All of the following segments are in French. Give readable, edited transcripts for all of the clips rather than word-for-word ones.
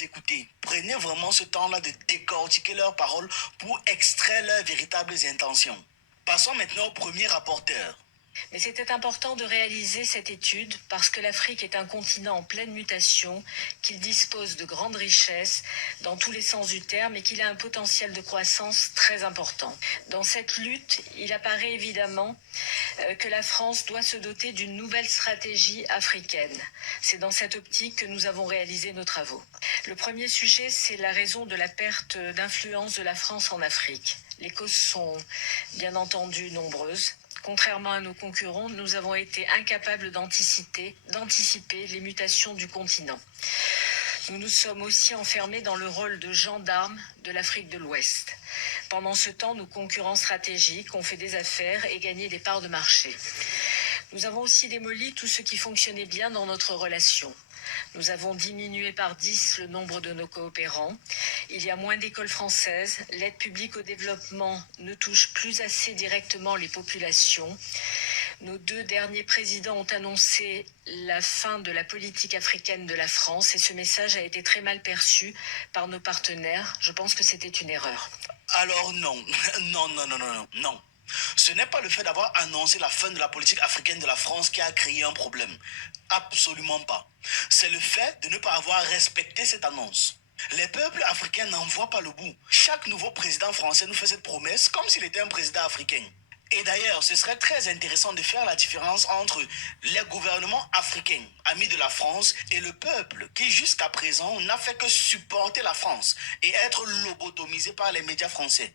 Écoutez, prenez vraiment ce temps-là de décortiquer leurs paroles pour extraire leurs véritables intentions. Passons maintenant au premier rapporteur. Mais c'était important de réaliser cette étude parce que l'Afrique est un continent en pleine mutation, qu'il dispose de grandes richesses dans tous les sens du terme et qu'il a un potentiel de croissance très important. Dans cette lutte, il apparaît évidemment que la France doit se doter d'une nouvelle stratégie africaine. C'est dans cette optique que nous avons réalisé nos travaux. Le premier sujet, c'est la raison de la perte d'influence de la France en Afrique. Les causes sont bien entendu nombreuses. Contrairement à nos concurrents, nous avons été incapables d'anticiper les mutations du continent. Nous nous sommes aussi enfermés dans le rôle de gendarmes de l'Afrique de l'Ouest. Pendant ce temps, nos concurrents stratégiques ont fait des affaires et gagné des parts de marché. Nous avons aussi démoli tout ce qui fonctionnait bien dans notre relation. Nous avons diminué par 10 le nombre de nos coopérants. Il y a moins d'écoles françaises. L'aide publique au développement ne touche plus assez directement les populations. Nos deux derniers présidents ont annoncé la fin de la politique africaine de la France et ce message a été très mal perçu par nos partenaires. Je pense que c'était une erreur. Alors non, non. Ce n'est pas le fait d'avoir annoncé la fin de la politique africaine de la France qui a créé un problème. Absolument pas. C'est le fait de ne pas avoir respecté cette annonce. Les peuples africains n'en voient pas le bout. Chaque nouveau président français nous fait cette promesse comme s'il était un président africain. Et d'ailleurs, ce serait très intéressant de faire la différence entre les gouvernements africains, amis de la France, et le peuple qui jusqu'à présent n'a fait que supporter la France et être lobotomisé par les médias français.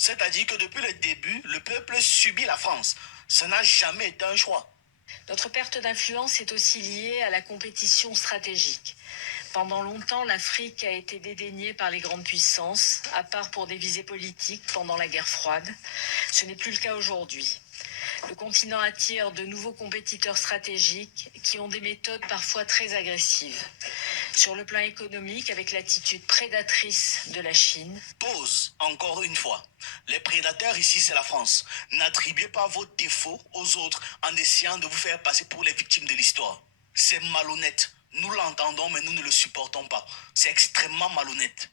C'est-à-dire que depuis le début, le peuple subit la France. Ça n'a jamais été un choix. Notre perte d'influence est aussi liée à la compétition stratégique. Pendant longtemps, l'Afrique a été dédaignée par les grandes puissances, à part pour des visées politiques pendant la guerre froide. Ce n'est plus le cas aujourd'hui. Le continent attire de nouveaux compétiteurs stratégiques qui ont des méthodes parfois très agressives. Sur le plan économique, avec l'attitude prédatrice de la Chine. Pause, encore une fois. Les prédateurs ici, c'est la France. N'attribuez pas vos défauts aux autres en essayant de vous faire passer pour les victimes de l'histoire. C'est malhonnête. Nous l'entendons, mais nous ne le supportons pas. C'est extrêmement malhonnête.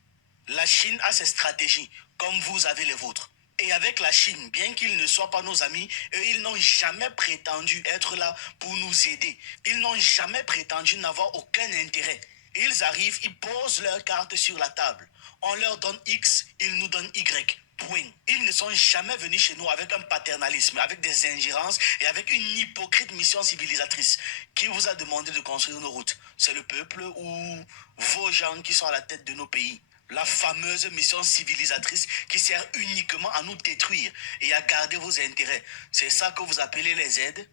La Chine a ses stratégies, comme vous avez les vôtres. Et avec la Chine, bien qu'ils ne soient pas nos amis, eux, ils n'ont jamais prétendu être là pour nous aider. Ils n'ont jamais prétendu n'avoir aucun intérêt. Ils arrivent, ils posent leurs cartes sur la table. On leur donne X, ils nous donnent Y. Point. Ils ne sont jamais venus chez nous avec un paternalisme, avec des ingérences et avec une hypocrite mission civilisatrice. Qui vous a demandé de construire nos routes? C'est le peuple ou vos gens qui sont à la tête de nos pays? La fameuse mission civilisatrice qui sert uniquement à nous détruire et à garder vos intérêts. C'est ça que vous appelez les aides?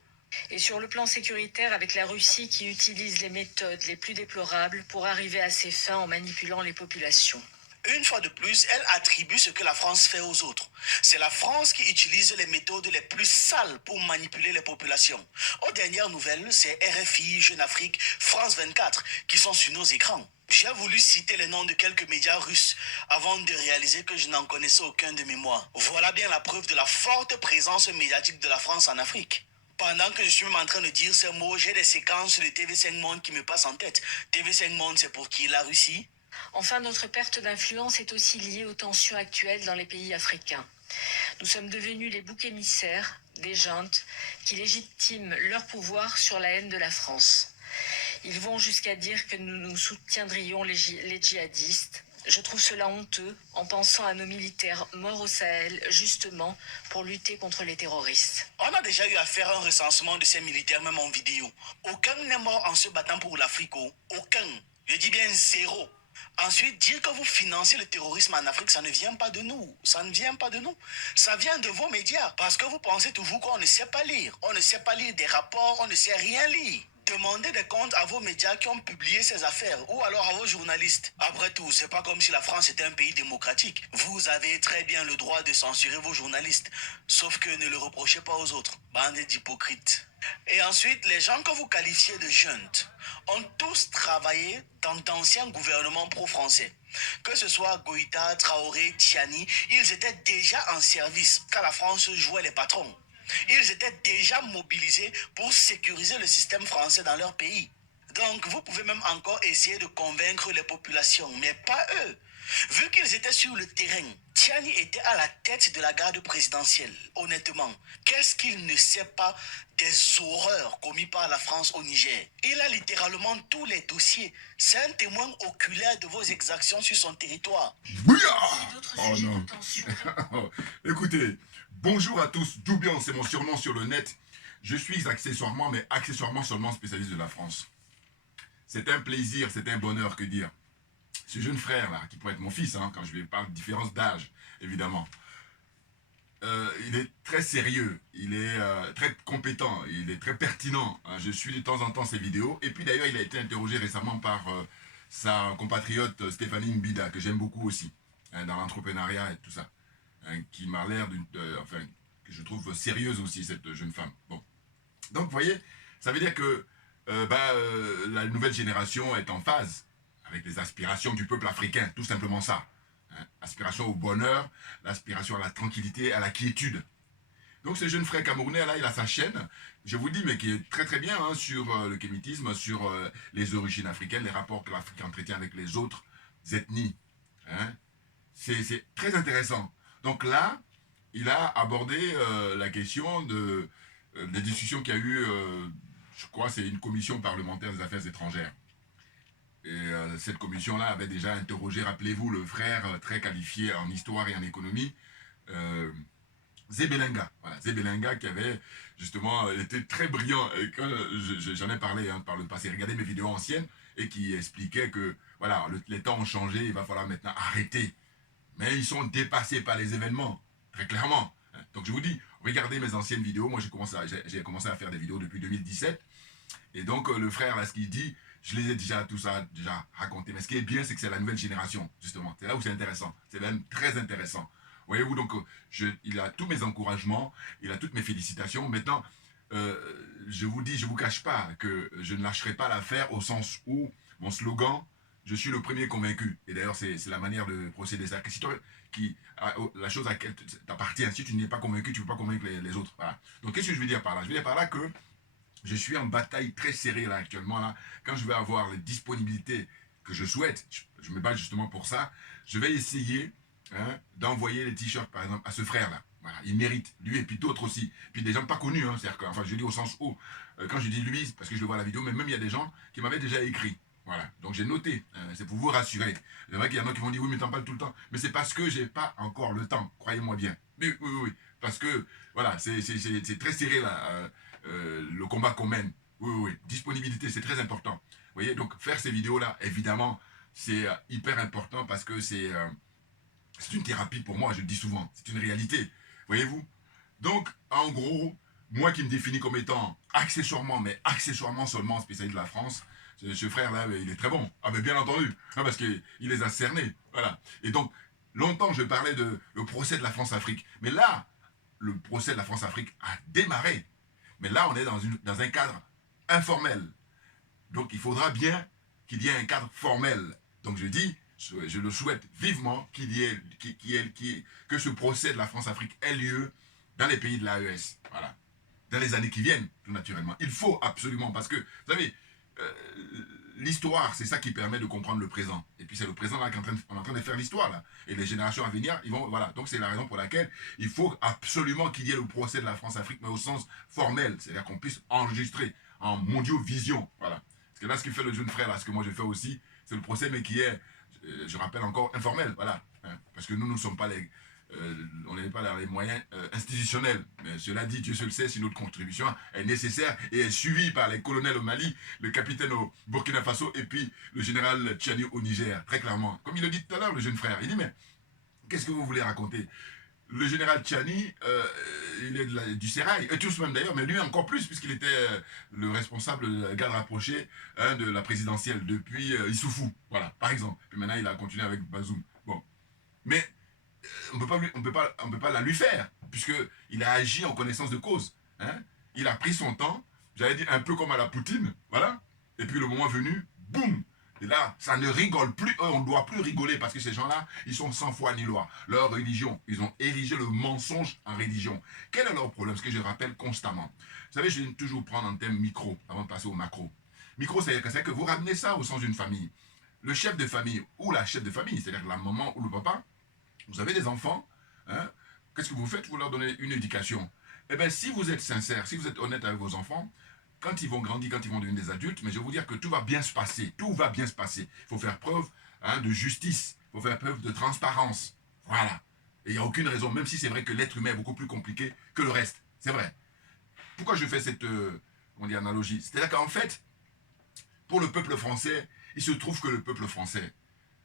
Et sur le plan sécuritaire, avec la Russie qui utilise les méthodes les plus déplorables pour arriver à ses fins en manipulant les populations. Une fois de plus, elle attribue ce que la France fait aux autres. C'est la France qui utilise les méthodes les plus sales pour manipuler les populations. Aux dernières nouvelles, c'est RFI, Jeune Afrique, France 24 qui sont sur nos écrans. J'ai voulu citer les noms de quelques médias russes avant de réaliser que je n'en connaissais aucun de mémoire. Voilà bien la preuve de la forte présence médiatique de la France en Afrique. Pendant que je suis même en train de dire ces mots, j'ai des séquences de TV5 Monde qui me passent en tête. TV5 Monde, c'est pour qui? La Russie? Enfin, notre perte d'influence est aussi liée aux tensions actuelles dans les pays africains. Nous sommes devenus les boucs émissaires des juntes qui légitiment leur pouvoir sur la haine de la France. Ils vont jusqu'à dire que nous soutiendrions les djihadistes. Je trouve cela honteux en pensant à nos militaires morts au Sahel justement pour lutter contre les terroristes. On a déjà eu à faire un recensement de ces militaires même en vidéo. Aucun n'est mort en se battant pour l'Afrique. Aucun. Je dis bien zéro. Ensuite, dire que vous financez le terrorisme en Afrique, ça ne vient pas de nous. Ça ne vient pas de nous. Ça vient de vos médias. Parce que vous pensez toujours qu'on ne sait pas lire. On ne sait pas lire des rapports, on ne sait rien lire. Demandez des comptes à vos médias qui ont publié ces affaires ou alors à vos journalistes. Après tout, c'est pas comme si la France était un pays démocratique. Vous avez très bien le droit de censurer vos journalistes. Sauf que ne le reprochez pas aux autres. Bande d'hypocrites. Et ensuite, les gens que vous qualifiez de juntes ont tous travaillé dans d'anciens gouvernements pro-français. Que ce soit Goïta, Traoré, Tiani, ils étaient déjà en service quand la France jouait les patrons. Ils étaient déjà mobilisés pour sécuriser le système français dans leur pays. Donc, vous pouvez même encore essayer de convaincre les populations, mais pas eux. Vu qu'ils étaient sur le terrain, Tiani était à la tête de la garde présidentielle. Honnêtement, qu'est-ce qu'il ne sait pas des horreurs commises par la France au Niger? Il a littéralement tous les dossiers. C'est un témoin oculaire de vos exactions sur son territoire. Oh non. Écoutez, bonjour à tous. Doubian, c'est mon surnom sur le net. Je suis accessoirement, mais accessoirement seulement spécialiste de la France. C'est un plaisir, c'est un bonheur, que dire. Ce jeune frère là, qui pourrait être mon fils, hein, quand je vais parler de différence d'âge, évidemment. Il est très sérieux, il est très compétent, il est très pertinent. Hein. Je suis de temps en temps ses vidéos. Et puis d'ailleurs, il a été interrogé récemment par sa compatriote Stéphanie Mbida, que j'aime beaucoup aussi, hein, dans l'entrepreneuriat et tout ça. Hein, qui m'a l'air d'une... enfin, que je trouve sérieuse aussi, cette jeune femme. Bon. Donc, vous voyez, ça veut dire que la nouvelle génération est en phase avec les aspirations du peuple africain, tout simplement ça. Hein, aspiration au bonheur, l'aspiration à la tranquillité, à la quiétude. Donc ce jeune frère camerounais, là, il a sa chaîne, je vous dis, mais qui est très très bien hein, sur le kémitisme, sur les origines africaines, les rapports que l'Afrique entretient avec les autres ethnies. Hein. C'est très intéressant. Donc là, il a abordé la question des discussions qu'il y a eu, je crois c'est une commission parlementaire des affaires étrangères. Et cette commission-là avait déjà interrogé, rappelez-vous, le frère très qualifié en histoire et en économie, Zebelenga. Voilà, Zebelenga qui avait justement été très brillant, et quand j'en ai parlé hein, par le passé, regardez mes vidéos anciennes, et qui expliquait que voilà, les temps ont changé, il va falloir maintenant arrêter. Mais ils sont dépassés par les événements, très clairement. Donc je vous dis, regardez mes anciennes vidéos, moi j'ai commencé à faire des vidéos depuis 2017, et donc le frère là, ce qu'il dit, je les ai déjà raconté. Mais ce qui est bien, c'est que c'est la nouvelle génération, justement. C'est là où c'est intéressant. C'est même très intéressant. Voyez-vous, donc, il a tous mes encouragements, il a toutes mes félicitations. Maintenant, je vous dis, je ne vous cache pas que je ne lâcherai pas l'affaire au sens où mon slogan, je suis le premier convaincu. Et d'ailleurs, c'est la manière de procéder. C'est la chose à laquelle t'appartient. Si tu n'es pas convaincu, tu ne peux pas convaincre les autres. Voilà. Donc, qu'est-ce que je veux dire par là? Je veux dire par là que je suis en bataille très serrée là actuellement. Là. Quand je vais avoir les disponibilités que je souhaite, je me bats justement pour ça, je vais essayer hein, d'envoyer les t-shirts par exemple à ce frère là. Voilà, il mérite, lui et puis d'autres aussi. Puis des gens pas connus, hein, c'est-à-dire que, enfin je dis au sens où, quand je dis lui, parce que je le vois à la vidéo, mais même il y a des gens qui m'avaient déjà écrit. Voilà, donc j'ai noté, c'est pour vous rassurer. C'est vrai qu'il y en a qui vont dire oui mais t'en parles tout le temps, mais c'est parce que j'ai pas encore le temps, croyez-moi bien. Oui, parce que voilà, c'est très serré là, le combat qu'on mène. Oui, disponibilité, c'est très important. Vous voyez, donc faire ces vidéos-là, évidemment, c'est hyper important parce que c'est une thérapie pour moi, je le dis souvent. C'est une réalité, voyez-vous. Donc, en gros, moi qui me définis comme étant accessoirement, mais accessoirement seulement spécialiste de la France, ce frère-là, il est très bon. Ah, mais bien entendu, hein, parce qu'il les a cernés. Voilà. Et donc, longtemps, je parlais de le procès de la France-Afrique. Mais là, le procès de la France-Afrique a démarré. Mais là, on est dans un cadre informel. Donc, il faudra bien qu'il y ait un cadre formel. Donc, je dis, je le souhaite vivement que ce procès de la France-Afrique ait lieu dans les pays de l'AES. Voilà. Dans les années qui viennent, tout naturellement. Il faut absolument, parce que, vous savez, l'histoire, c'est ça qui permet de comprendre le présent. Et puis c'est le présent là qu'on est en train de faire l'histoire là. Et les générations à venir, ils vont, voilà. Donc c'est la raison pour laquelle il faut absolument qu'il y ait le procès de la France-Afrique, mais au sens formel. C'est-à-dire qu'on puisse enregistrer en mondiovision. Voilà. Parce que là, ce que fait le jeune frère, là, ce que moi je fais aussi, c'est le procès, mais qui est, je rappelle encore, informel. Voilà. Hein. Parce que nous ne sommes pas on n'est pas dans les moyens institutionnels. Mais cela dit, Dieu seul sait si notre contribution est nécessaire et est suivie par les colonels au Mali, le capitaine au Burkina Faso et puis le général Tchani au Niger, très clairement. Comme il le dit tout à l'heure, le jeune frère, il dit, mais qu'est-ce que vous voulez raconter? Le général Tchani, il est du Sérail, et tous même d'ailleurs, mais lui encore plus, puisqu'il était le responsable de la garde rapprochée hein, de la présidentielle depuis Issoufou, voilà, par exemple. Puis maintenant, il a continué avec Bazoum. Bon. Mais on ne peut pas la lui faire, puisqu'il a agi en connaissance de cause. Hein. Il a pris son temps, j'allais dire un peu comme à la Poutine, voilà. Et puis le moment venu, boum. Et là, ça ne rigole plus, on ne doit plus rigoler, parce que ces gens-là, ils sont sans foi ni loi. Leur religion, ils ont érigé le mensonge en religion. Quel est leur problème? Ce que je rappelle constamment. Vous savez, je vais toujours prendre un thème micro, avant de passer au macro. Micro, c'est que vous ramenez ça au sens d'une famille. Le chef de famille ou la chef de famille, c'est-à-dire la maman ou le papa, vous avez des enfants, hein, qu'est-ce que vous faites? Vous leur donnez une éducation. Eh bien, si vous êtes sincère, si vous êtes honnête avec vos enfants, quand ils vont grandir, quand ils vont devenir des adultes, mais je vais vous dire que tout va bien se passer. Tout va bien se passer. Il faut faire preuve de justice. Il faut faire preuve de transparence. Voilà. Et il n'y a aucune raison, même si c'est vrai que l'être humain est beaucoup plus compliqué que le reste. C'est vrai. Pourquoi je fais cette analogie? C'est-à-dire qu'en fait, pour le peuple français, il se trouve que le peuple français,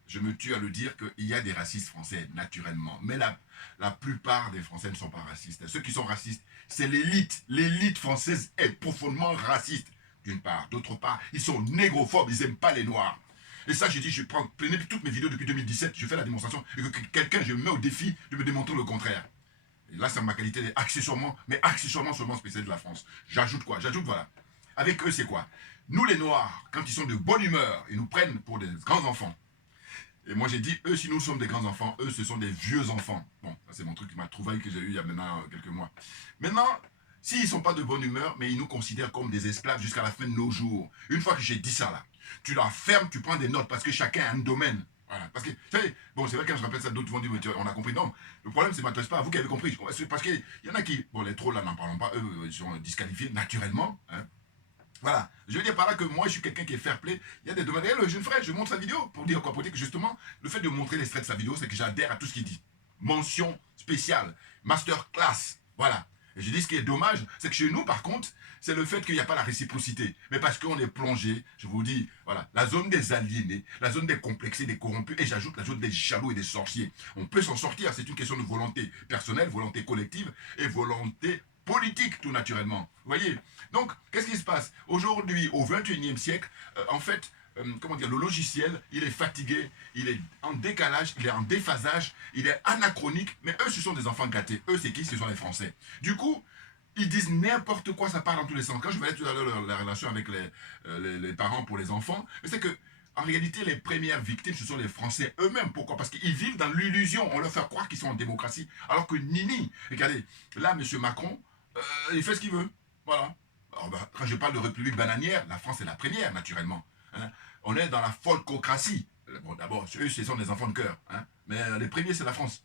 je me tue à le dire qu'il y a des racistes français, naturellement. Mais la plupart des Français ne sont pas racistes. Ceux qui sont racistes, c'est l'élite. L'élite française est profondément raciste, d'une part. D'autre part, ils sont négrophobes, ils n'aiment pas les Noirs. Et ça, j'ai dit, je prends toutes mes vidéos depuis 2017, je fais la démonstration, et que quelqu'un, je me mets au défi de me démontrer le contraire. Et là, c'est ma qualité accessoirement seulement spéciale de la France. J'ajoute quoi? J'ajoute, voilà. Avec eux, c'est quoi? Nous, les Noirs, quand ils sont de bonne humeur, ils nous prennent pour des grands enfants. Et moi, j'ai dit, eux, si nous sommes des grands enfants, eux, ce sont des vieux enfants. Bon, ça, c'est mon truc, ma trouvaille que j'ai eu il y a maintenant quelques mois. Maintenant, s'ils ne sont pas de bonne humeur, mais ils nous considèrent comme des esclaves jusqu'à la fin de nos jours. Une fois que j'ai dit ça, là, tu la fermes, tu prends des notes, parce que chacun a un domaine. Voilà. Parce que, vous savez, bon, c'est vrai que quand je rappelle ça, d'autres vont dire, mais on a compris. Non, le problème, c'est m'adresse pas à vous qui avez compris. Parce qu'il y en a qui, bon, les trolls, là, n'en parlons pas, eux, ils sont disqualifiés naturellement, hein. Voilà, je veux dire par là que moi je suis quelqu'un qui est fair play. Il y a des domaines. Le jeune frère, je montre sa vidéo pour dire quoi? Pour dire que justement, le fait de montrer l'extrait de sa vidéo, c'est que j'adhère à tout ce qu'il dit. Mention spéciale, masterclass, voilà. Et je dis ce qui est dommage, c'est que chez nous par contre, c'est le fait qu'il n'y a pas la réciprocité. Mais parce qu'on est plongé, je vous dis, voilà, la zone des aliénés, la zone des complexés, des corrompus, et j'ajoute la zone des jaloux et des sorciers. On peut s'en sortir, c'est une question de volonté personnelle, volonté collective et volonté politique tout naturellement. Vous voyez? Donc, qu'est-ce qui se passe? Aujourd'hui, au 21e siècle, en fait, comment dire, le logiciel, il est fatigué, il est en décalage, il est en déphasage, il est anachronique, mais eux, ce sont des enfants gâtés. Eux, c'est qui? Ce sont les Français. Du coup, ils disent n'importe quoi, ça part dans tous les sens. Quand je vais tout à l'heure la relation avec les parents pour les enfants, c'est que, en réalité, les premières victimes, ce sont les Français eux-mêmes. Pourquoi? Parce qu'ils vivent dans l'illusion. On leur fait croire qu'ils sont en démocratie. Alors que nini, regardez, là, M. Macron, il fait ce qu'il veut. Voilà. Alors, bah, quand je parle de république bananière, la France est la première, naturellement. Hein. On est dans la folkocratie. Bon, d'abord, eux, ce sont des enfants de cœur. Hein. Mais les premiers, c'est la France.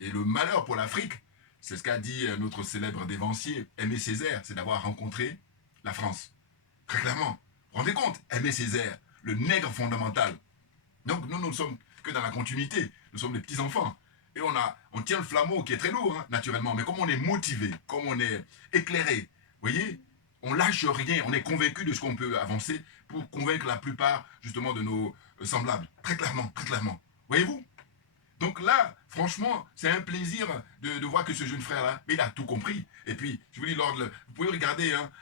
Et le malheur pour l'Afrique, c'est ce qu'a dit notre célèbre dévancier, Aimé Césaire, c'est d'avoir rencontré la France. Très clairement. Vous vous rendez compte? Aimé Césaire, le nègre fondamental. Donc, nous ne sommes que dans la continuité. Nous sommes des petits-enfants. Et on tient le flambeau qui est très lourd, hein, naturellement. Mais comme on est motivé, comme on est éclairé, vous voyez, on lâche rien, on est convaincu de ce qu'on peut avancer pour convaincre la plupart, justement, de nos semblables. Très clairement, très clairement. Voyez-vous? Donc là, franchement, c'est un plaisir de voir que ce jeune frère-là, mais il a tout compris. Et puis, je vous dis, vous pouvez regarder, hein,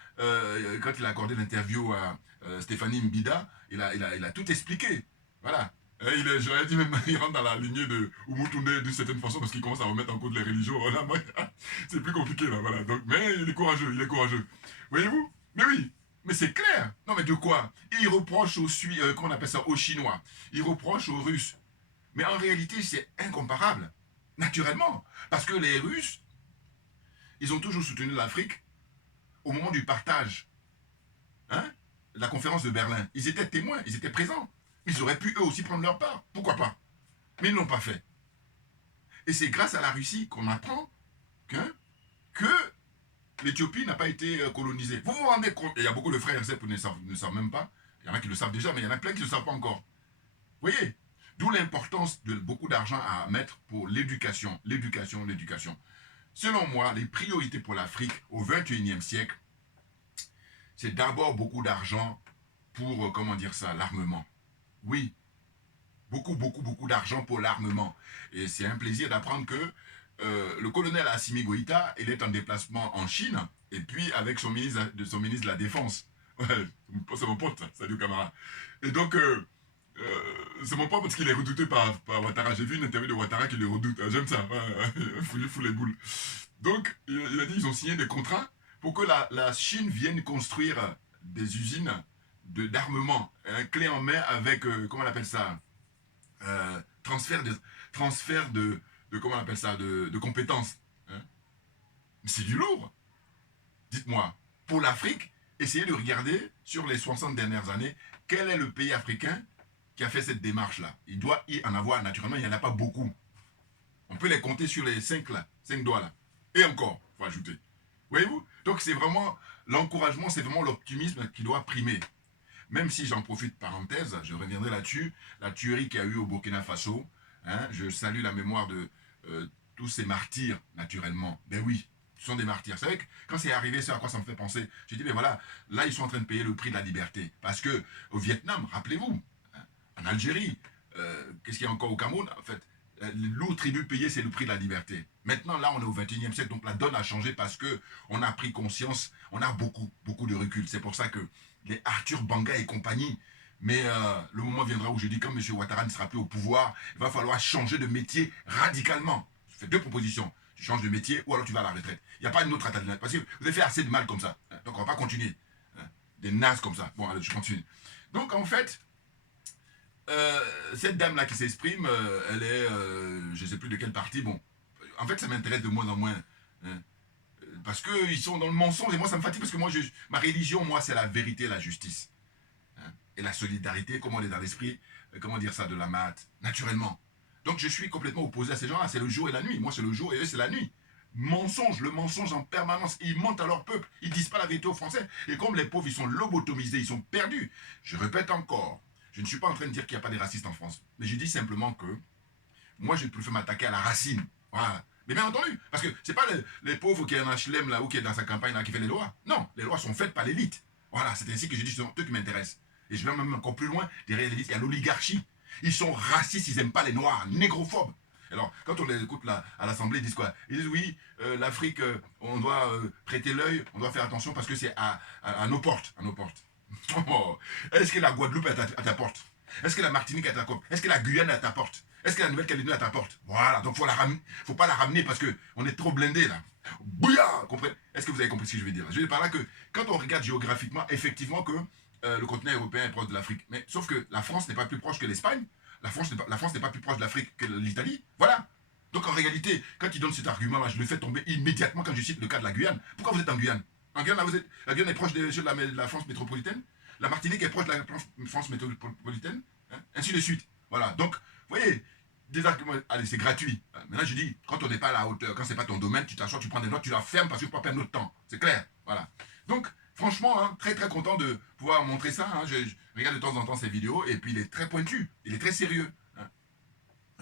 quand il a accordé l'interview à Stéphanie Mbida, il a tout expliqué. Voilà. J'aurais dit même, il rentre dans la lignée de Umutunde d'une certaine façon parce qu'il commence à remettre en cause les religions. Voilà, c'est plus compliqué là, voilà. Donc, mais il est courageux, il est courageux. Voyez-vous? Mais oui, mais c'est clair. Non, mais de quoi? Il reproche comment on appelle ça, aux Chinois. Il reproche aux Russes. Mais en réalité, c'est incomparable, naturellement. Parce que les Russes, ils ont toujours soutenu l'Afrique au moment du partage. Hein? La conférence de Berlin. Ils étaient témoins, ils étaient présents. Ils auraient pu eux aussi prendre leur part. Pourquoi pas? Mais ils ne l'ont pas fait. Et c'est grâce à la Russie qu'on apprend que l'Éthiopie n'a pas été colonisée. Vous vous rendez compte? Et il y a beaucoup de frères qui ne savent même pas. Il y en a qui le savent déjà, mais il y en a plein qui ne le savent pas encore. Vous voyez? D'où l'importance de beaucoup d'argent à mettre pour l'éducation, l'éducation, l'éducation. Selon moi, les priorités pour l'Afrique au 21e siècle, c'est d'abord beaucoup d'argent pour, comment dire ça, l'armement. Oui, beaucoup d'argent pour l'armement. Et c'est un plaisir d'apprendre que le colonel Assimi Goïta, il est en déplacement en Chine, et puis avec son ministre de la Défense. Ouais, c'est mon pote, salut camarade. Et donc... c'est mon pote parce qu'il est redouté par Ouattara. J'ai vu une interview de Ouattara qui le redoute. J'aime ça. Il fout les boules. Donc, il a dit qu'ils ont signé des contrats pour que la Chine vienne construire des usines d'armement. Un clé en main avec, comment on appelle ça, transfert de comment on appelle ça, de compétences. Hein. Mais c'est du lourd. Dites-moi, pour l'Afrique, essayez de regarder sur les 60 dernières années, quel est le pays africain qui a fait cette démarche-là? Il doit y en avoir, naturellement, il n'y en a pas beaucoup. On peut les compter sur les 5 là, 5 doigts là. Et encore, il faut ajouter. Voyez-vous? Donc c'est vraiment l'encouragement, c'est vraiment l'optimisme qui doit primer. Même si j'en profite, parenthèse, je reviendrai là-dessus, la tuerie qu'il y a eu au Burkina Faso, hein, je salue la mémoire de tous ces martyrs, naturellement. Ben oui, ce sont des martyrs. Vous savez que quand c'est arrivé, c'est à quoi ça me fait penser. J'ai dit, ben voilà, là, ils sont en train de payer le prix de la liberté. Parce que au Vietnam, rappelez-vous, hein, en Algérie, qu'est-ce qu'il y a encore au Cameroun? En fait, le lourd tribut payé, c'est le prix de la liberté. Maintenant, là, on est au 21e siècle, donc la donne a changé parce que on a pris conscience, on a beaucoup de recul. C'est pour ça que les Arthur Banga et compagnie, mais le moment viendra où je dis, comme M. Ouattara ne sera plus au pouvoir, il va falloir changer de métier radicalement. Je fais 2 propositions. Tu changes de métier ou alors tu vas à la retraite. Il n'y a pas une autre alternative. Parce que vous avez fait assez de mal comme ça. Donc on ne va pas continuer. Des nazes comme ça. Bon, allez, je continue. Donc en fait, cette dame-là qui s'exprime, elle est, je ne sais plus de quel parti. Bon, en fait, ça m'intéresse de moins en moins. Hein, parce qu'ils sont dans le mensonge et moi, ça me fatigue parce que moi, ma religion, moi, c'est la vérité et la justice. Hein, et la solidarité, comme on est dans l'esprit, comment dire ça, de la maths, naturellement. Donc, je suis complètement opposé à ces gens-là. C'est le jour et la nuit. Moi, c'est le jour et eux, c'est la nuit. Mensonge, le mensonge en permanence. Ils mentent à leur peuple. Ils disent pas la vérité aux Français. Et comme les pauvres, ils sont lobotomisés, ils sont perdus. Je répète encore. Je ne suis pas en train de dire qu'il n'y a pas des racistes en France. Mais je dis simplement que moi, je préfère m'attaquer à la racine. Voilà. Mais bien entendu, parce que c'est pas les pauvres qui est en HLM là ou qui est dans sa campagne là qui fait les lois. Non, les lois sont faites par l'élite. Voilà, c'est ainsi que je dis, c'est eux qui m'intéressent. Et je vais même encore plus loin, derrière l'élite, il y a l'oligarchie. Ils sont racistes, ils n'aiment pas les noirs, négrophobes. Alors, quand on les écoute là, à l'Assemblée, ils disent quoi? Ils disent oui, l'Afrique, on doit prêter l'œil, on doit faire attention parce que c'est à nos portes. À nos portes. Oh, est-ce que la Guadeloupe est à ta porte? Est-ce que la Martinique est à ta porte? Est-ce que la Guyane est à ta porte? Est-ce que la Nouvelle-Calédonie est à ta porte? Voilà, donc faut pas la ramener parce qu'on est trop blindé là. Bouillard, comprenez? Est-ce que vous avez compris ce que je veux dire? Je veux dire par là que quand on regarde géographiquement, effectivement que le continent européen est proche de l'Afrique. Mais sauf que la France n'est pas plus proche que l'Espagne. La France n'est pas plus proche de l'Afrique que l'Italie. Voilà. Donc en réalité, quand il donne cet argument-là, je le fais tomber immédiatement quand je cite le cas de la Guyane. Pourquoi vous êtes en Guyane? En Guyane, là, la Guyane est proche de la France métropolitaine. La Martinique est proche de la France métropolitaine. Hein, ainsi de suite. Voilà. Donc, vous voyez, des arguments, allez, c'est gratuit. Maintenant, je dis, quand on n'est pas à la hauteur, quand c'est pas ton domaine, tu t'assois, tu prends des notes, tu la fermes parce que tu ne peux pas perdre notre temps. C'est clair. Voilà. Donc, franchement, hein, très content de pouvoir montrer ça. Hein. Je regarde de temps en temps ces vidéos et puis il est très pointu, il est très sérieux.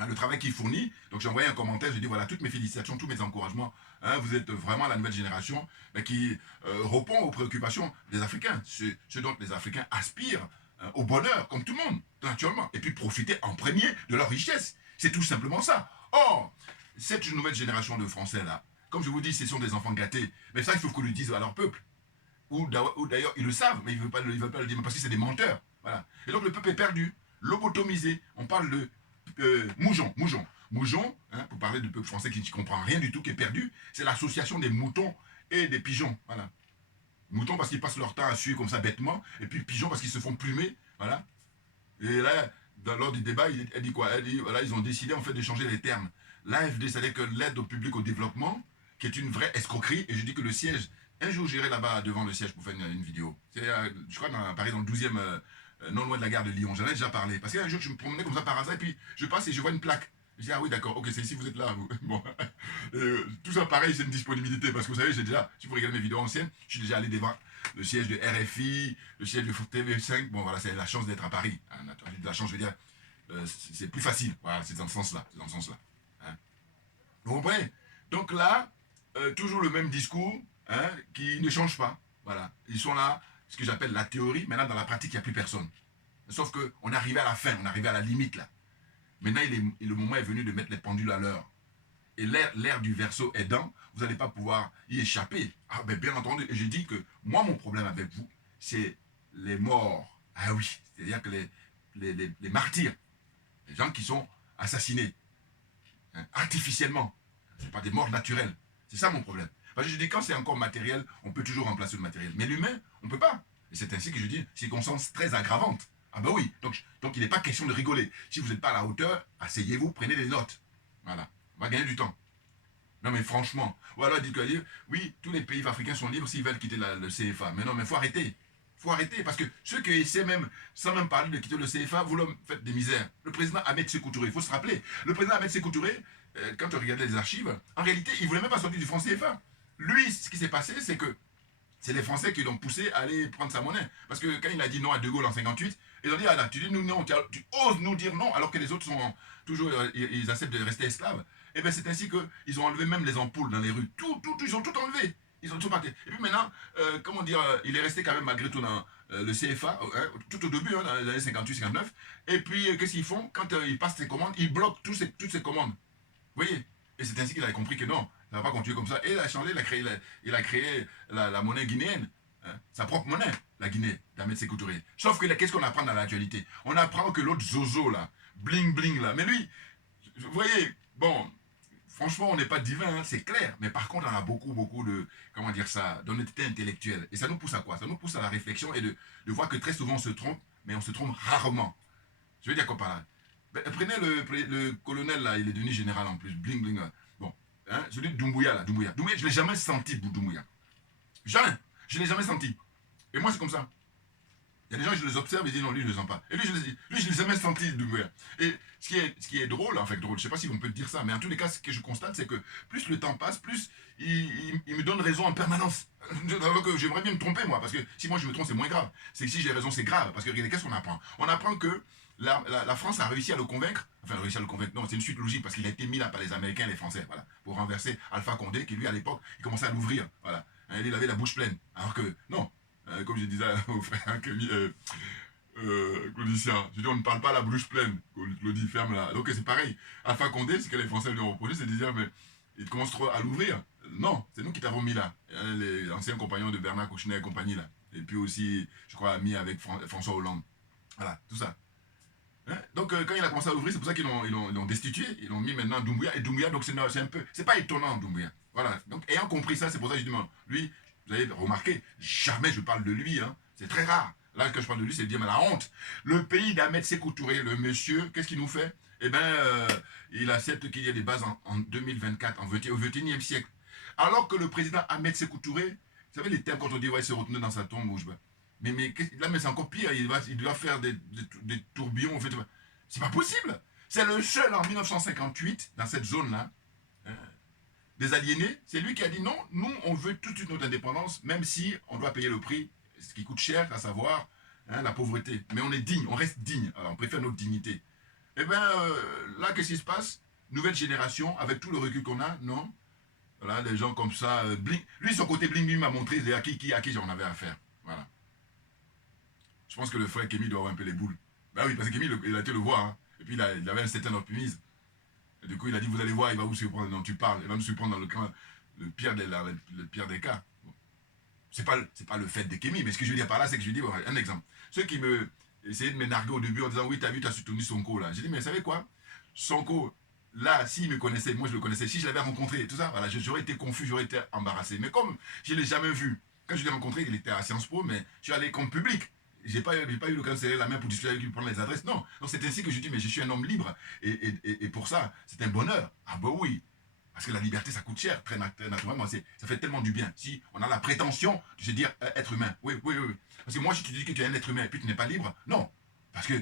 Hein, le travail qu'il fournit. Donc j'ai envoyé un commentaire, j'ai dit voilà, toutes mes félicitations, tous mes encouragements. Hein, vous êtes vraiment la nouvelle génération qui répond aux préoccupations des Africains, ce dont les Africains aspirent au bonheur, comme tout le monde, naturellement. Et puis profiter en premier de leur richesse. C'est tout simplement ça. Or, cette nouvelle génération de Français là, comme je vous dis, ce sont des enfants gâtés. Mais ça, il faut qu'on le dise à leur peuple. Ou d'ailleurs, ils le savent, mais ils ne veulent pas le dire, parce que c'est des menteurs. Voilà. Et donc le peuple est perdu, lobotomisé. On parle de Moujon, hein, pour parler du peuple français qui ne comprend rien du tout, qui est perdu, c'est l'association des moutons et des pigeons. Voilà. Moutons parce qu'ils passent leur temps à suivre comme ça bêtement, et puis pigeons parce qu'ils se font plumer. Voilà. Et là, lors du débat, elle dit quoi? Elle dit, voilà, ils ont décidé en fait de changer les termes. L'AFD, c'est-à-dire que l'aide au public au développement, qui est une vraie escroquerie, et je dis que le siège, un jour j'irai là-bas devant le siège pour faire une vidéo. C'est, je crois, à Paris, dans le 12e, non loin de la gare de Lyon. J'en ai déjà parlé. Parce qu'un jour, je me promenais comme ça par hasard, et puis je passe et je vois une plaque. Je dis, ah oui, d'accord, ok, c'est ici, vous êtes là. Vous. Bon. Tout ça, pareil, c'est une disponibilité. Parce que vous savez, si vous regardez mes vidéos anciennes, je suis déjà allé devant le siège de RFI, le siège de TV5. Bon, voilà, c'est la chance d'être à Paris. Hein, la chance, je veux dire, c'est plus facile. Voilà, c'est dans ce sens-là. C'est dans ce sens-là. Hein. Vous comprenez? Donc là, toujours le même discours hein, qui ne change pas. Voilà. Ils sont là, ce que j'appelle la théorie. Maintenant, dans la pratique, il n'y a plus personne. Sauf qu'on est arrivé à la fin, on est arrivé à la limite là. Maintenant, le moment est venu de mettre les pendules à l'heure. Et l'ère du verseau aidant, vous n'allez pas pouvoir y échapper. Ah ben bien entendu, et je dis que moi, mon problème avec vous, c'est les morts. Ah oui, c'est-à-dire que les martyrs, les gens qui sont assassinés hein, artificiellement. Ce ne sont pas des morts naturelles. C'est ça mon problème. Parce que je dis, quand c'est encore matériel, on peut toujours remplacer le matériel. Mais l'humain, on ne peut pas. Et c'est ainsi que je dis, circonstances très aggravantes. Ah ben oui, donc il n'est pas question de rigoler. Si vous n'êtes pas à la hauteur, asseyez-vous, prenez des notes. Voilà, on va gagner du temps. Non mais franchement, ou alors dites que oui, tous les pays africains sont libres s'ils veulent quitter le CFA. Mais non, mais il faut arrêter. faut arrêter, parce que ceux qui essaient même, sans même parler de quitter le CFA, vous leur faites des misères. Le président Ahmed Sékou Touré, il faut se rappeler, le président Ahmed Sékou Touré, quand on regardait les archives, en réalité, il ne voulait même pas sortir du franc CFA. Lui, ce qui s'est passé, c'est que c'est les Français qui l'ont poussé à aller prendre sa monnaie. Parce que quand il a dit non à De Gaulle en 58, ils ont dit, ah là, tu dis nous non, tu oses nous dire non, alors que les autres sont toujours, ils acceptent de rester esclaves. Et bien c'est ainsi qu'ils ont enlevé même les ampoules dans les rues. Ils ont tout enlevé. Ils ont tout parti. Et puis maintenant, comment dire, il est resté quand même malgré tout dans le CFA, tout au début, dans les années 58-59. Et puis, qu'est-ce qu'ils font? Quand ils passent ses commandes, ils bloquent toutes ces commandes. Vous voyez? Et c'est ainsi qu'il avait compris que non, ça ne va pas continuer comme ça. Et il a changé, il a créé la monnaie guinéenne, hein, sa propre monnaie, la Guinée, d'Ahmed Sékou Touré. Sauf que qu'est-ce qu'on apprend dans l'actualité? On apprend que l'autre Zozo, là, bling bling, là, mais lui, vous voyez, bon, franchement, on n'est pas divin, hein, c'est clair. Mais par contre, on a beaucoup de, comment dire ça, d'honnêteté intellectuelle. Et ça nous pousse à quoi? Ça nous pousse à la réflexion et de voir que très souvent on se trompe, mais on se trompe rarement. Je veux dire quoi par là? Prenez le colonel là, il est devenu général en plus, bling bling. Là. Bon, hein, celui de Doumbouya là, Doumbouya, je l'ai jamais senti, Doumbouya. Jamais, je l'ai jamais senti. Et moi c'est comme ça. Il y a des gens, je les observe et je dis non, lui je ne le sens pas. Et lui je l'ai jamais senti, Doumbouya. Et ce qui est drôle, en fait drôle, je sais pas si on peut dire ça, mais en tous les cas, ce que je constate, c'est que plus le temps passe, plus il me donne raison en permanence. Alors que j'aimerais bien me tromper moi, parce que si moi je me trompe, c'est moins grave. C'est que si j'ai raison, c'est grave. Parce que regardez, qu'est-ce qu'on apprend? On apprend que la France a réussi à le convaincre, non, c'est une suite logique, parce qu'il a été mis là par les Américains et les Français, voilà, pour renverser Alpha Condé, qui lui, à l'époque, il commençait à l'ouvrir, voilà. Il avait la bouche pleine, alors que, non, comme je disais au frère Claudicien, je dis, on ne parle pas la bouche pleine, Claudie, ferme là. Donc c'est pareil, Alpha Condé, ce que les Français lui ont reproché, c'est de dire, mais il commence trop à l'ouvrir. Non, c'est nous qui t'avons mis là, les anciens compagnons de Bernard Kouchner et compagnie là, et puis aussi, je crois, ami avec François Hollande, voilà, tout ça. Hein? Donc quand il a commencé à ouvrir, c'est pour ça qu'ils l'ont destitué, ils l'ont mis maintenant Doumbouya, et Doumbouya, donc c'est un peu, c'est pas étonnant Doumbouya, voilà, donc ayant compris ça, c'est pour ça que je demande, lui, vous avez remarqué, jamais je parle de lui, hein, c'est très rare, là que je parle de lui, c'est de dire, mais la honte, le pays d'Ahmed Sékou Touré, le monsieur, qu'est-ce qu'il nous fait? Eh bien, il accepte qu'il y ait des bases en 2024, au XXIe siècle, alors que le président Ahmed Sékou Touré, vous savez les termes quand on dit, ouais, il se retourner dans sa tombe, ou je sais pas. Mais là, mais c'est encore pire. Il doit faire des tourbillons. En fait. C'est pas possible. C'est le seul en 1958, dans cette zone-là, des aliénés. C'est lui qui a dit non, nous, on veut toute notre indépendance, même si on doit payer le prix, ce qui coûte cher, à savoir la pauvreté. Mais on est digne, on reste digne. Alors, on préfère notre dignité. Eh bien, là, qu'est-ce qui se passe? Nouvelle génération, avec tout le recul qu'on a, non? Voilà, des gens comme ça, bling. Lui, son côté bling, bling m'a montré à qui j'en avais affaire. Voilà. Je pense que le frère Kémy doit avoir un peu les boules. Bah oui, parce que Kémy, il a été le voir. Hein. Et puis il avait un certain optimisme. Et du coup, il a dit, vous allez voir, il va vous surprendre. Non, tu parles. Il va me surprendre dans le pire des cas. Bon. C'est pas le fait de Kémy, mais ce que je veux dire par là, c'est que je dis, bon, un exemple. Ceux qui essayaient de me narguer au début en disant, oui, t'as vu, t'as soutenu Sonko là. J'ai dit, mais vous savez quoi? Sonko, là, s'il me connaissait, moi je le connaissais, si je l'avais rencontré, tout ça, voilà, j'aurais été confus, j'aurais été embarrassé. Mais comme je ne l'ai jamais vu, quand je l'ai rencontré, il était à Sciences Po, mais je suis allé comme public. J'ai pas eu l'occasion de serrer la main pour discuter avec lui, pour prendre les adresses. Non. Donc c'est ainsi que je dis, mais je suis un homme libre. Et pour ça, c'est un bonheur. Ah bah oui. Parce que la liberté, ça coûte cher, très naturellement. Ça fait tellement du bien. Si on a la prétention de se dire être humain. Oui. Parce que moi, si tu dis que tu es un être humain et puis tu n'es pas libre, non. Parce que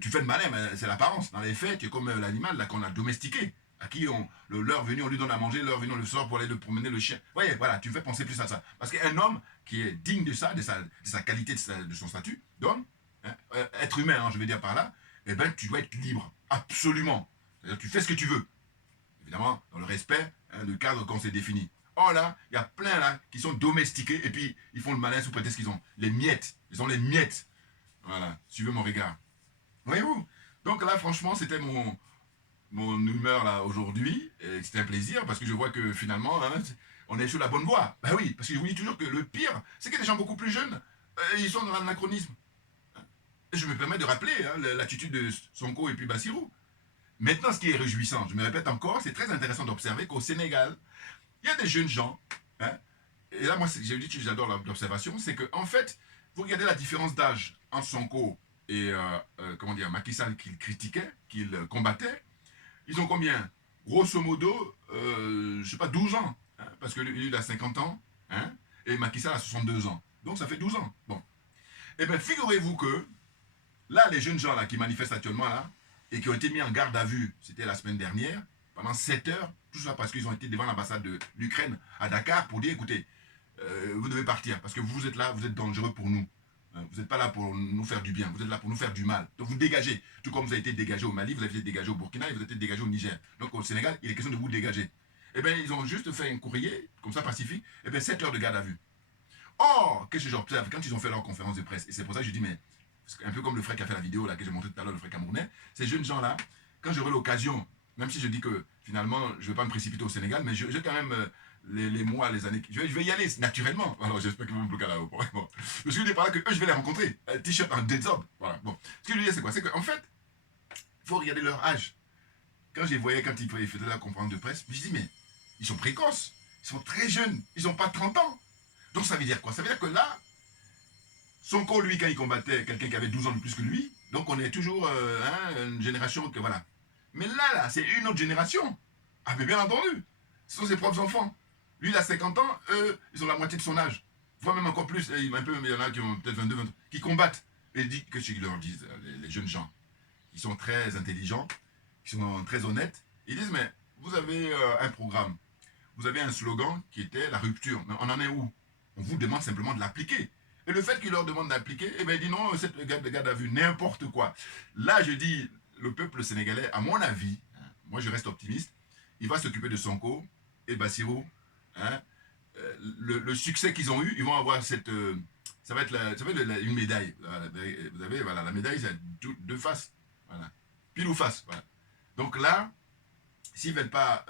tu fais le malin, mais c'est l'apparence. Dans les faits, tu es comme l'animal là qu'on a domestiqué. À qui l'heure venue, on lui donne à manger, l'heure venue, on le sort pour aller le promener le chien. Voyez, voilà, tu me fais penser plus à ça. Parce qu'un homme qui est digne de ça, de sa qualité, de son statut d'homme, hein, être humain, hein, je veux dire par là, eh ben, tu dois être libre, absolument. C'est-à-dire, tu fais ce que tu veux. Évidemment, dans le respect, le cadre qu'on s'est défini. Oh là, il y a plein là qui sont domestiqués et puis ils font le malin sous prétexte qu'ils ont les miettes. Ils ont les miettes. Voilà, suivez mon regard. Voyez-vous? Donc là, franchement, c'était mon humeur là aujourd'hui, et c'était un plaisir parce que je vois que finalement, hein, on est sur la bonne voie. Ben oui, parce que je vous dis toujours que le pire, c'est que des gens beaucoup plus jeunes, ils sont dans l'anachronisme. Et je me permets de rappeler hein, l'attitude de Sonko et puis Bassirou. Maintenant, ce qui est réjouissant, je me répète encore, c'est très intéressant d'observer qu'au Sénégal, il y a des jeunes gens, hein, et là, moi, j'ai dit que j'adore l'observation, c'est qu'en fait, vous regardez la différence d'âge entre Sonko et Macky Sall qu'il critiquait, qu'il combattait. Ils ont combien? Grosso modo, je sais pas, 12 ans. Hein, parce que lui, il a 50 ans, hein, et Macky Sall a 62 ans. Donc ça fait 12 ans. Bon. Eh bien, figurez-vous que là, les jeunes gens là, qui manifestent actuellement là, et qui ont été mis en garde à vue, c'était la semaine dernière, pendant 7 heures, tout ça parce qu'ils ont été devant l'ambassade de l'Ukraine à Dakar pour dire, écoutez, vous devez partir, parce que vous êtes là, vous êtes dangereux pour nous. Vous n'êtes pas là pour nous faire du bien, vous êtes là pour nous faire du mal. Donc vous dégagez, tout comme vous avez été dégagé au Mali, vous avez été dégagé au Burkina et vous avez été dégagé au Niger. Donc au Sénégal, il est question de vous dégager. Eh bien, ils ont juste fait un courrier, comme ça, pacifique, eh bien, 7 heures de garde à vue. Or, qu'est-ce que j'observe quand ils ont fait leur conférence de presse, et c'est pour ça que je dis, mais un peu comme le frère qui a fait la vidéo là, que j'ai montré tout à l'heure, le frère camerounais, ces jeunes gens-là, quand j'aurai l'occasion, même si je dis que finalement, je ne vais pas me précipiter au Sénégal, mais j'ai quand même les mois, les années, je vais y aller naturellement. Alors j'espère qu'ils vont me bloquer à l'aéroport. Bon. Je suis dit par là que eux, je vais les rencontrer. T-shirt en désordre. Voilà. Bon. Ce que je veux dire, c'est quoi? C'est qu'en fait, il faut regarder leur âge. Quand je les voyais, quand ils faisaient la conférence de presse, je me dis, mais ils sont précoces, ils sont très jeunes, ils n'ont pas 30 ans. Donc ça veut dire quoi? Ça veut dire que là, Sonko, lui, quand il combattait quelqu'un qui avait 12 ans de plus que lui, donc on est toujours une génération que voilà. Mais là, c'est une autre génération. Ah, mais bien entendu, ce sont ses propres enfants. Lui, il a 50 ans, eux, ils ont la moitié de son âge. Voire même encore plus, il y en a qui ont peut-être 22, 23, qui combattent. Et dit que je leur dis, les jeunes gens, qui sont très intelligents, qui sont très honnêtes, ils disent, mais vous avez un programme, vous avez un slogan qui était la rupture. Mais on en est où? On vous demande simplement de l'appliquer. Et le fait qu'il leur demande d'appliquer, eh bien, il dit non, cette garde à vue, n'importe quoi. Là, je dis, le peuple sénégalais, à mon avis, moi je reste optimiste, il va s'occuper de Sonko et Bassirou. Hein, le succès qu'ils ont eu, ils vont avoir cette... ça va être, une médaille. Vous avez, voilà, la médaille, c'est deux faces. Voilà. Pile ou face. Voilà. Donc là, s'ils ne veulent pas,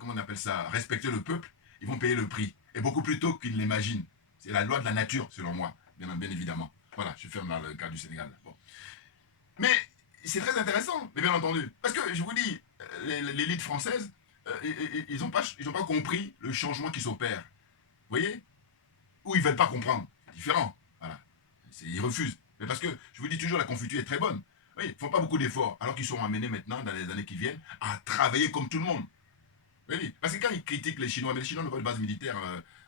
comment on appelle ça, respecter le peuple, ils vont payer le prix. Et beaucoup plus tôt qu'ils ne l'imaginent. C'est la loi de la nature, selon moi, bien évidemment. Voilà, je ferme dans le cas du Sénégal. Bon. Mais c'est très intéressant, mais bien entendu. Parce que, je vous dis, l'élite française, ils n'ont pas compris le changement qui s'opère. Vous voyez? Ou ils ne veulent pas comprendre. C'est différent. Voilà. Ils refusent. Mais parce que, je vous dis toujours, la confiture est très bonne. Oui, ils ne font pas beaucoup d'efforts, alors qu'ils sont amenés maintenant, dans les années qui viennent, à travailler comme tout le monde. Oui, parce que quand ils critiquent les Chinois, mais les Chinois n'ont pas de base militaire,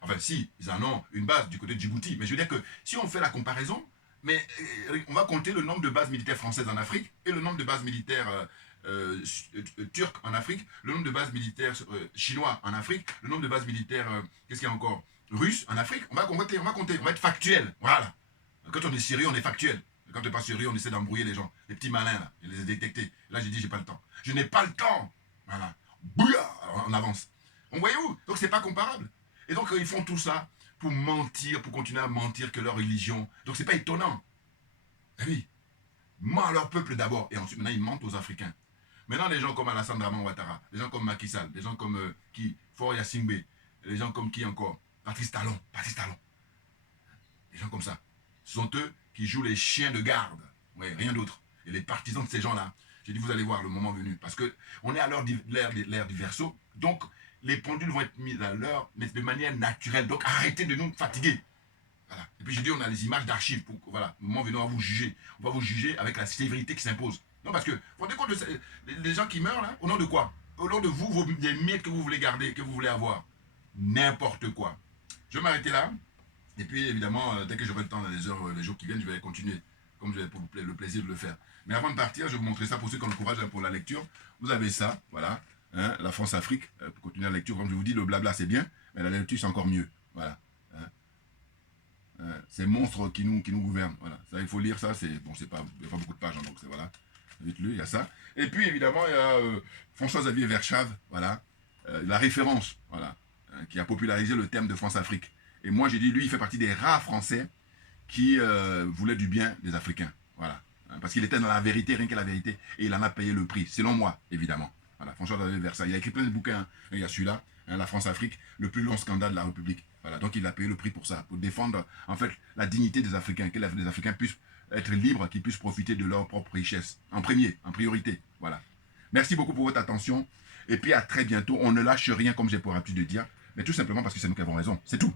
enfin si, ils en ont une base du côté de Djibouti, mais je veux dire que si on fait la comparaison, mais on va compter le nombre de bases militaires françaises en Afrique et le nombre de bases militaires turques en Afrique, le nombre de bases militaires chinois en Afrique, le nombre de bases militaires, qu'est-ce qu'il y a encore, russes en Afrique, on va compter, on va être factuel, voilà. Quand on est sérieux, on est factuel. Quand on n'est pas sérieux, on essaie d'embrouiller les gens, les petits malins là, je les ai détectés. Là j'ai dit j'ai pas le temps. Je n'ai pas le temps, voilà. Bouya, on avance. On voyez où? Donc c'est pas comparable. Et donc ils font tout ça pour mentir, pour continuer à mentir que leur religion. Donc c'est pas étonnant. Eh oui. Ment à leur peuple d'abord. Et ensuite maintenant ils mentent aux Africains. Maintenant les gens comme Alassane Draman Ouattara, les gens comme Macky Sall, les gens comme Faure Yassingbe, les gens comme qui encore? Patrice Talon. Les gens comme ça. Ce sont eux qui jouent les chiens de garde. Oui, rien d'autre. Et les partisans de ces gens-là, j'ai dit, vous allez voir le moment venu. Parce qu'on est à l'ère du Verseau. Donc, les pendules vont être mises à l'heure, mais de manière naturelle. Donc, arrêtez de nous fatiguer. Voilà. Et puis, j'ai dit, on a les images d'archives. Voilà, le moment venu, on va vous juger. On va vous juger avec la sévérité qui s'impose. Non, parce que, vous vous rendez compte, les gens qui meurent, là, au nom de quoi? Au nom de vous, des miettes que vous voulez garder, que vous voulez avoir. N'importe quoi. Je vais m'arrêter là. Et puis, évidemment, dès que j'aurai le temps, dans les jours qui viennent, je vais continuer, comme j'ai le plaisir de le faire. Mais avant de partir, je vais vous montrer ça pour ceux qui ont le courage pour la lecture. Vous avez ça, voilà, hein, la France-Afrique, pour continuer la lecture. Comme je vous dis, le blabla, c'est bien, mais la lecture, c'est encore mieux. Voilà. Hein. Ces monstres qui nous gouvernent. Voilà. Ça, il faut lire ça, c'est bon, il n'y a pas beaucoup de pages, hein, donc c'est voilà. Vite lu, il y a ça. Et puis, évidemment, il y a François-Xavier Verschave, voilà, la référence, voilà, hein, qui a popularisé le terme de France-Afrique. Et moi, j'ai dit, lui, il fait partie des rares Français qui voulaient du bien des Africains. Voilà. Parce qu'il était dans la vérité, rien que la vérité, et il en a payé le prix, selon moi, évidemment. Voilà, François-Xavier Verschave. Il a écrit plein de bouquins. Hein. Il y a celui-là, hein, La France-Afrique, le plus long scandale de la République. Voilà, donc il a payé le prix pour ça, pour défendre, en fait, la dignité des Africains, que les Africains puissent être libres, qu'ils puissent profiter de leur propre richesse. En priorité. Voilà. Merci beaucoup pour votre attention. Et puis à très bientôt. On ne lâche rien, comme j'ai pour habitude de dire, mais tout simplement parce que c'est nous qui avons raison. C'est tout.